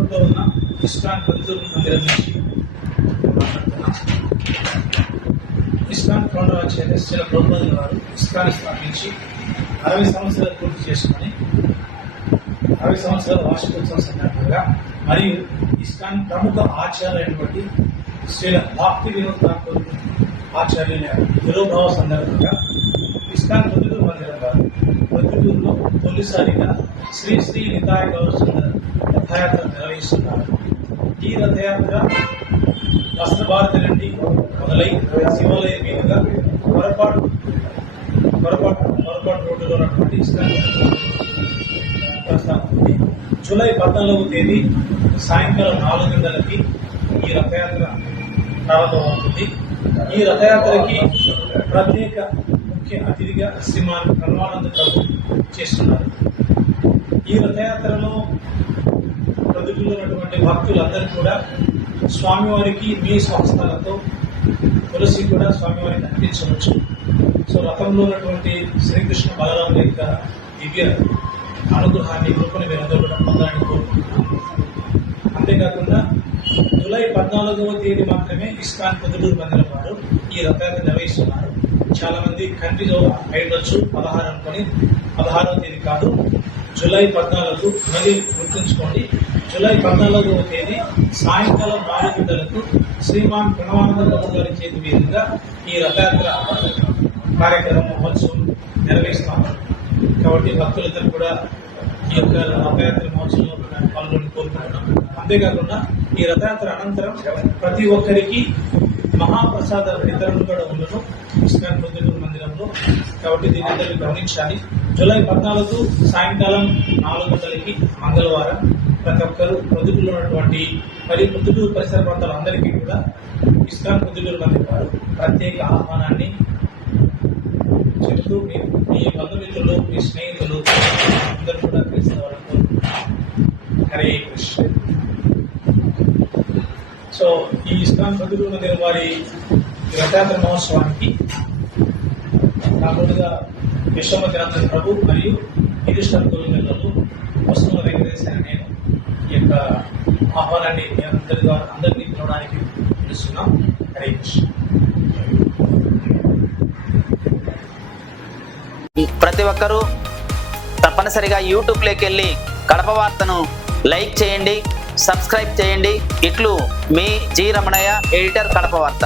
రోడ్లో ఉన్న ఇస్కాన్ ప్రొద్దుటూరు మందిరం నుంచి మాట్లాడుతున్నాం. ఇస్కాన్ ఫౌండర్ ఆచార్య శ్రీల ప్రభుపాదుల వారు ఇస్కాన్ స్థాపించి 60 సంవత్సరాలు పూర్తి చేసుకుని 60 సంవత్సరాల వార్షికోత్సవం సందర్భంగా మరియు ఇస్కాన్ ప్రముఖ ఆచార్య అయినటువంటి శ్రీల భక్తి వినోద్ ఠాకూర్ ఆచార్యుల తిరోభావ సందర్భంగా ఇస్కాన్ ప్రొద్దుటూరు మందిరం వారు ప్రొద్దుటూరులో తొలిసారిగా శ్రీ శ్రీ నితాయ గౌరవ రథయాత్ర నిర్వహిస్తున్నారు. ఈ రథయాత్ర వస్త్రభారతి నుండి మొదలై శివాలయం మీదుగా పొరపాటు రోడ్డులో ఉన్నటువంటి ఇస్కాన్ ప్రస్థానం జూలై 14వ తేదీ సాయంకాలం 4 గంటలకి ఈ రథయాత్ర ప్రారంభమవుతుంది. ఈ రథయాత్రకి ప్రత్యేక ముఖ్య అతిథిగా శ్రీమాన్ బ్రహ్మానంద ప్రభు చేస్తున్నారు. ఈ రథయాత్రలో ప్రొద్దుటూరులో ఉన్నటువంటి భక్తులందరూ కూడా స్వామివారికి మీ స్వహస్తాలతో తులసి కూడా స్వామివారికి అర్పించవచ్చు. సో రథంలో ఉన్నటువంటి శ్రీకృష్ణ బలరాముల యొక్క దివ్య అనుగ్రహాన్ని కృపను మీరందరూ కూడా పొందాలని కోరుకుంటున్నాను. అంతేకాకుండా జూలై 14వ తేదీ మాత్రమే ఇస్కాన్ ప్రొద్దుటూరు మందిరం వారు ఈ రథయాత్ర నిర్వహిస్తున్నారు. చాలా మంది కన్ఫ్యూజ్ అయ్యొచ్చు 16 అనుకొని 16వ తేదీ కాదు, జూలై 14 మళ్ళీ గుర్తుంచుకోండి. జూలై 14వ తేదీ సాయంకాలం 4 గంటలకు శ్రీమాన్ ప్రణవానంద ప్రభు గారి చేతి మీదుగా ఈ రథయాత్ర కార్యక్రమం మహోత్సవం నిర్వహిస్తాము. కాబట్టి భక్తులందరూ కూడా ఈ యొక్క రథయాత్ర మహోత్సవంలో పాల్గొని కోరుకుంటున్నాం. అంతేకాకుండా ఈ రథయాత్ర అనంతరం ప్రతి ఒక్కరికి మహాప్రసాద వితరణ కూడా ఉండను ఇస్కాన్ ప్రొద్దుటూరు మందిరంలో. కాబట్టి దీని అందరినీ గమనించాలి. జూలై 14 సాయంకాలం 4 గంటలకి మంగళవారం ప్రతి ఒక్కరు ప్రొద్దుటూరులో ఉన్నటువంటి మరియు ప్రొద్దుటూరు పరిసర ప్రాంతాలందరికీ కూడా ఇస్కాన్ ప్రొద్దుటూరు మందిరం వారు ప్రత్యేక ఆహ్వానాన్ని చెప్తూ మీ బంధుమిత్రులు మీ స్నేహితులు అందరూ కూడా కలిసిన వాళ్ళకు హరే కృష్ణ. సో ఈ ఇస్కాన్ ప్రొద్దుటూరు మందిరం వారి రథయాత్ర మహోత్సవానికి కాకుండా విశ్వమతినందన్ ప్రభు మరియు యుధిష్ఠిర గురువులు వస్తున్న వెంకటేశ్వర నేను ఈ యొక్క ఆహ్వానాన్ని అందరినీ పిలవడానికి పిలుస్తున్నాం. హరే కృష్ణ. ప్రతి ఒక్కరూ తప్పనిసరిగా యూట్యూబ్లోకి వెళ్ళి కడప వార్తను లైక్ చేయండి, సబ్స్క్రైబ్ చేయండి. ఇట్లు మీ జి రమణయ్య, ఎడిటర్, కడప వార్త.